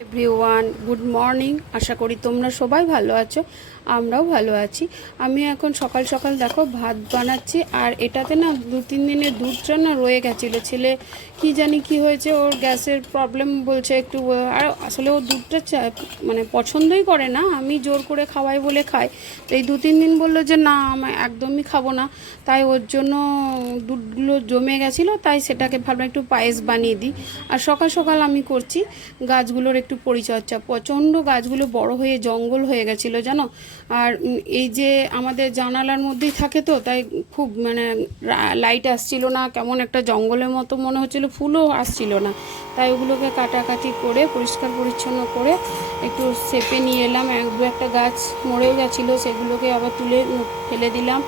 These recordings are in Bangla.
Everyone, good morning. আশা করি তোমরা সবাই ভালো আছো, আমরাও ভালো আছি। আমি এখন সকাল সকাল দেখো ভাত বানাচ্ছি। আর এটাতে না 2-3 দিনের দুধটা না রয়ে গেছিলো। ছেলে কি জানি কি হয়েছে, ওর গ্যাসের প্রবলেম বলছে একটু। আর আসলে ও দুধটা মানে পছন্দই করে না, আমি জোর করে খাওয়াই বলে খাই। তো এই 2-3 দিন বললো যে না, আমি একদমই খাবো না। তাই ওর জন্য দুধগুলো জমে গেছিলো, তাই সেটাকে ভাবলাম একটু পায়েস বানিয়ে দিই। আর সকাল সকাল আমি করছি গাছগুলোর একটু পরিচর্যা। প্রচণ্ড গাছগুলো বড় হয়ে জঙ্গল হয়ে গেছিলো জানো। আর এই যে আমাদের জানালার মধ্যেই থাকে, তো তাই খুব মানে লাইট আসছিল না, কেমন একটা জঙ্গলের মতো মনে হচ্ছিলো, ফুলও আসছিল না। তাই ওগুলোকে কাটাকাটি করে পরিষ্কার পরিচ্ছন্ন করে একটু সেপে নিয়ে এলাম। একটা গাছ মরেও গেছিলো, সেগুলোকে আবার তুলে ফেলে দিলাম।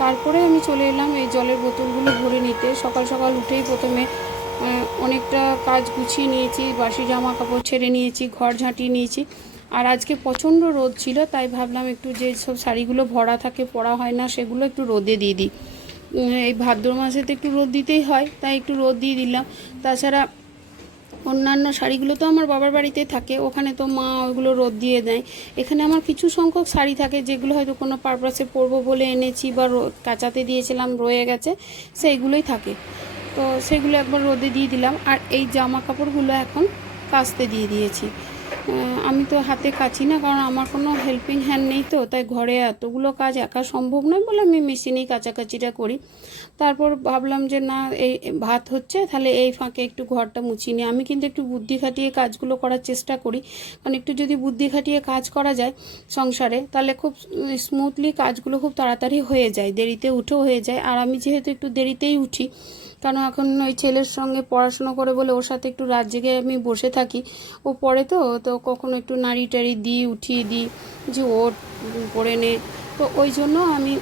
তারপরে আমি চলে এলাম এই জলের বোতলগুলো ভরে নিতে। সকাল সকাল উঠেই প্রথমে অনেকটা কাজ গুছিয়ে নিয়েছি, বাসি জামা কাপড় ছেড়ে নিয়েছি, ঘর ঝাঁটিয়ে নিয়েছি। আর আজকে প্রচণ্ড রোদ ছিল, তাই ভাবলাম একটু যে সব শাড়িগুলো ভরা থাকে, পরা হয় না, সেগুলো একটু রোদে দিয়ে দিই। এই ভাদ্র মাসে তো একটু রোদ দিতেই হয়, তাই একটু রোদ দিয়ে দিলাম। তাছাড়া অন্যান্য শাড়িগুলো তো আমার বাবার বাড়িতে থাকে, ওখানে তো মা ওইগুলো রোদ দিয়ে দেয়। এখানে আমার কিছু সংখ্যক শাড়ি থাকে যেগুলো হয়তো কোনো পারপাসে পরবো বলে এনেছি, বা কাচাতে দিয়েছিলাম রয়ে গেছে, সেইগুলোই থাকে। তো সেগুলো একবার রোদে দিয়ে দিলাম। আর এই জামা কাপড়গুলো এখন কাচতে দিয়ে দিয়েছি। আমি তো হাতে কাচি না, কারণ আমার কোনো হেল্পিং হ্যান্ড নেই, তো তাই ঘরে এতগুলো কাজ একা সম্ভব নয় বলে আমি মেশিনেই কাচাকাচিটা করি। তারপর ভাবলাম যে না, এই ভাত হচ্ছে, তাহলে এই ফাঁকে একটু ঘরটা মুছিয়ে নিই। আমি কিন্তু একটু বুদ্ধি খাটিয়ে কাজগুলো করার চেষ্টা করি, কারণ একটু যদি বুদ্ধি খাটিয়ে কাজ করা যায় সংসারে, তাহলে খুব স্মুথলি কাজগুলো খুব তাড়াতাড়ি হয়ে যায়, দেরিতে উঠেও হয়ে যায়। আর আমি যেহেতু একটু দেরিতেই উঠি, কারণ এখন ওই ছেলের সঙ্গে পড়াশুনো করে বলে ওর সাথে একটু রাত জেগে আমি বসে থাকি। ও পড়ে, তো তো কখনো একটু নাড়ি টাড়ি দিই, উঠিয়ে দিই যে ও পড়ে নে। তো ওই জন্য আমি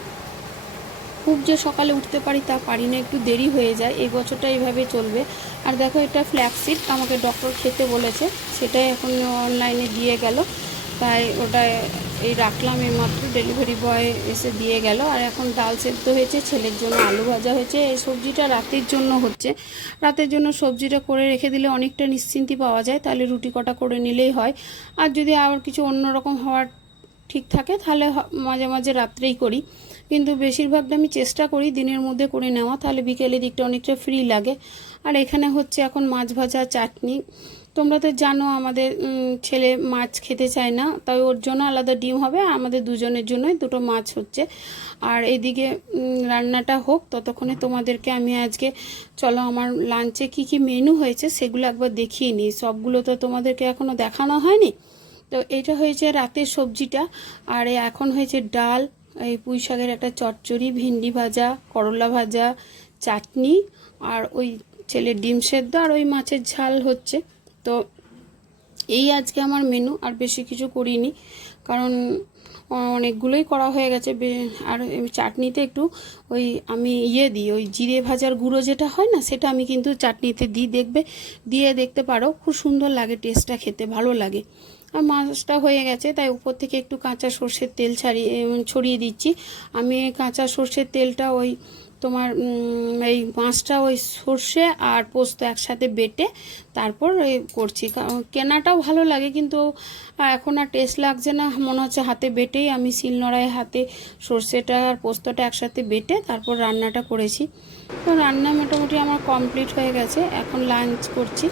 খুব যে সকালে উঠতে পারি তা পারি না, একটু দেরি হয়ে যায়। এই বছরটা এইভাবে চলবে। আর দেখো, এটা ফ্ল্যাক্সিড, আমাকে ডক্টর খেতে বলেছে, সেটাই এখন অনলাইনে দিয়ে গেল, তাই ওটা এই রাখলাম। এই মাত্র ডেলিভারি বয় এসে দিয়ে গেল। আর এখন ডাল সেদ্ধ হয়েছে, ছেলের জন্য আলু ভাজা হয়েছে। এই সবজিটা রাতের জন্য হচ্ছে, রাতের জন্য সবজিটা করে রেখে দিলে অনেকটা নিশ্চিন্তি পাওয়া যায়, তাহলে রুটি কটা করে নিলেই হয়। আর যদি আবার কিছু অন্যরকম হওয়ার ঠিক থাকে, তাহলে মাঝে মাঝে রাত্রেই করি, কিন্তু বেশিরভাগটা আমি চেষ্টা করি দিনের মধ্যে করে নেওয়া, তাহলে বিকেলের দিকটা অনেকটা ফ্রি লাগে। আর এখানে হচ্ছে এখন মাছ ভাজা, চাটনি। তোমরা তো জানো আমাদের ছেলে মাছ খেতে চায় না, তাই ওর জন্য আলাদা ডিম হবে, আর আমাদের দুজনের জন্যই দুটো মাছ হচ্ছে। আর এদিকে রান্নাটা হোক, ততক্ষণে তোমাদেরকে আমি আজকে, চলো আমার লাঞ্চে কি কি মেনু হয়েছে সেগুলো একবার দেখিয়ে নিই। সবগুলো তো তোমাদেরকে এখনও দেখানো হয়নি। তো এটা হয়েছে রাতের সবজিটা। আর এখন হয়েছে ডাল, এই পুঁই শাকের একটা চচ্চড়ি, ভেন্ডি ভাজা, করলা ভাজা, চাটনি, আর ওই ছেলের ডিম সেদ্ধ, আর ওই মাছের ঝাল হচ্ছে। তো এই আজকে আমার মেনু, আর বেশি কিছু করিনি, কারণ অনেকগুলোই করা হয়ে গেছে। আর চাটনিতে একটু ওই আমি দিই, ওই জিরে ভাজার গুঁড়ো যেটা হয় না, সেটা আমি কিন্তু চাটনিতে দিই, দিয়ে দেখতে পারো, খুব সুন্দর লাগে, টেস্টটা খেতে ভালো লাগে। আর মাছটা হয়ে গেছে, তাই উপর থেকে একটু কাঁচা সর্ষের তেল ছড়িয়ে দিচ্ছি। আমি কাঁচা সর্ষের তেলটা ওই তোমার এই মাছটা ওই সর্ষে আর পোস্ত একসাথে বেটে তারপর করছি। কেনাটাও ভালো লাগে, কিন্তু এখন আর টেস্ট লাগছে না, মনে হচ্ছে হাতে বেটেই আমি শিলনোড়ায় হাতে সর্ষেটা আর পোস্তটা একসাথে বেটে তারপর রান্নাটা করেছি। তো রান্না মোটামুটি আমার কমপ্লিট হয়ে গেছে, এখন লাঞ্চ করছি।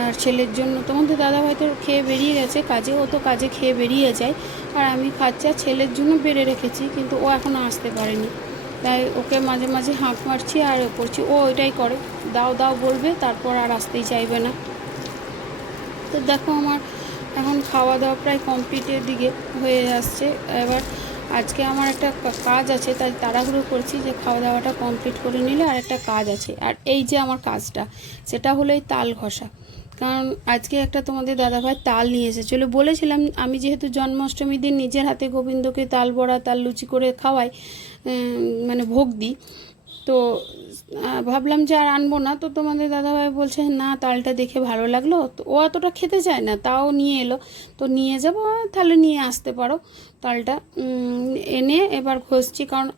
আর ছেলের জন্য, তোমাদের দাদা হয়তো খেয়ে বেরিয়ে গেছে কাজে, ও তো কাজে খেয়ে বেরিয়ে যায়, আর আমি খাচ্ছি। আর ছেলের জন্য বেড়ে রেখেছি, কিন্তু ও এখনও আসতে পারেনি, তাই ওকে মাঝে মাঝে হাঁক মারছি আর করছি। ও এটাই করে, দাও দাও বলবে, তারপর আর আসতেই চাইবে না। তো দেখো, আমার এখন খাওয়া দাওয়া প্রায় কমপ্লিটের দিকে হয়ে আসছে। এবার আজকে আমার একটা কাজ আছে, তাই তাড়াহুড়ো করছি যে খাওয়া দাওয়াটা কমপ্লিট করে নিলে আর একটা কাজ আছে। আর এই যে আমার কাজটা, সেটা হলো এই তাল ঘষা। কারণ আজকে একটা তোমাদের দাদাভাই তাল নিয়ে এসেছিলো, বলেছিলাম আমি যেহেতু জন্মাষ্টমীর দিন নিজের হাতে গোবিন্দকে তাল বড়া, তাল লুচি করে খাওয়াই, মানে ভোগ দিই, তো ভাবলাম যে আর আনবো না। তো তোমাদের দাদাভাই বলছে না, তালটা দেখে ভালো লাগলো, তো ও অতটা খেতে চায় না, তাও নিয়ে এলো। তো নিয়ে যাবো, তাহলে নিয়ে আসতে পারো তালটা। এনে এবার ঘষছি, কারণ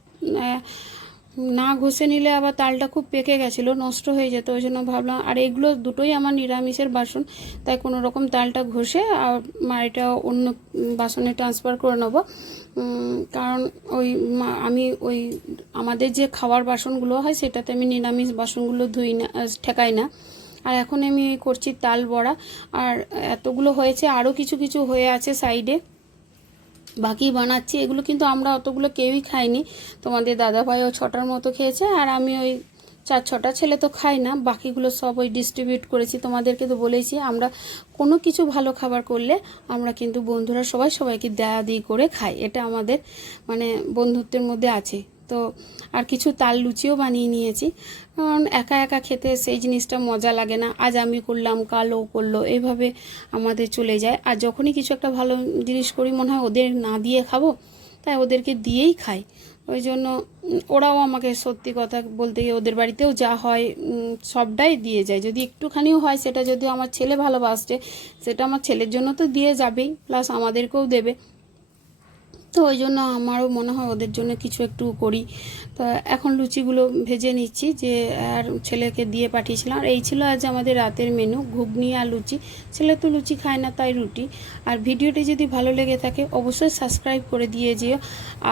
না ঘষে নিলে আবার তালটা খুব পেকে গেছিলো, নষ্ট হয়ে যেত। ওই জন্য ভাবলাম, আর এগুলো দুটোই আমার নিরামিষের বাসন, তাই কোনো রকম তালটা ঘষে আর এটা অন্য বাসনে ট্রান্সফার করে নেবো। কারণ আমি ওই আমাদের যে খাওয়ার বাসনগুলো হয় সেটাতে আমি নিরামিষ বাসনগুলো ধুই না, ঠেকাই না। আর এখন আমি করছি তাল বড়া, আর এতগুলো হয়েছে, আরও কিছু কিছু হয়ে আছে সাইডে, বাকি বানাচ্ছি। এগুলো কিন্তু আমরা অতগুলো কেউই খাইনি, তোমাদের দাদাভাইও 6টার মতো খেয়েছে, আর আমি ওই 4-6টা ছেলে তো খাই না, বাকিগুলো সব ওই ডিস্ট্রিবিউট করেছি। তোমাদেরকে তো বলেইছি, আমরা কোনো কিছু ভালো খাবার করলে আমরা কিন্তু বন্ধুরা সবাইকে দেয়া দিই করে খাই, এটা আমাদের মানে বন্ধুত্বের মধ্যে আছে। তো আর কিছু তাল লুচিও বানিয়ে নিয়েছি, কারণ একা একা খেতে সেই জিনিসটা মজা লাগে না। আজ আমি করলাম, কাল ও করলো, এইভাবে আমাদের চলে যায়। আর যখনই কিছু একটা ভালো জিনিস করি মনে হয় ওদের না দিয়ে খাবো, তাই ওদেরকে দিয়েই খাই। ওই জন্য ওরাও আমাকে, সত্যি কথা বলতে গিয়ে ওদের বাড়িতেও যা হয় সবটাই দিয়ে যায়। যদি একটুখানিও হয়, সেটা যদি আমার ছেলে ভালোবাসছে, সেটা আমার ছেলের জন্য তো দিয়ে যাবেই, প্লাস আমাদেরকেও দেবে। তো ওই জন্য আমারও মনে হয় ওদের জন্য কিছু একটু করি। তো এখন লুচিগুলো ভেজে নিচ্ছি, যে আর ছেলেকে দিয়ে পাঠিয়েছিলাম। আর এই ছিল আজ আমাদের রাতের মেনু, ঘুগনি আর লুচি। ছেলে তো লুচি খায় না, তাই রুটি। আর ভিডিওটি যদি ভালো লেগে থাকে অবশ্যই সাবস্ক্রাইব করে দিয়ে যেও,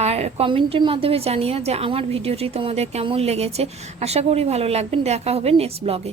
আর কমেন্টের মাধ্যমে জানিও যে আমার ভিডিওটি তোমাদের কেমন লেগেছে। আশা করি ভালো লাগবেন। দেখা হবে নেক্সট ব্লগে।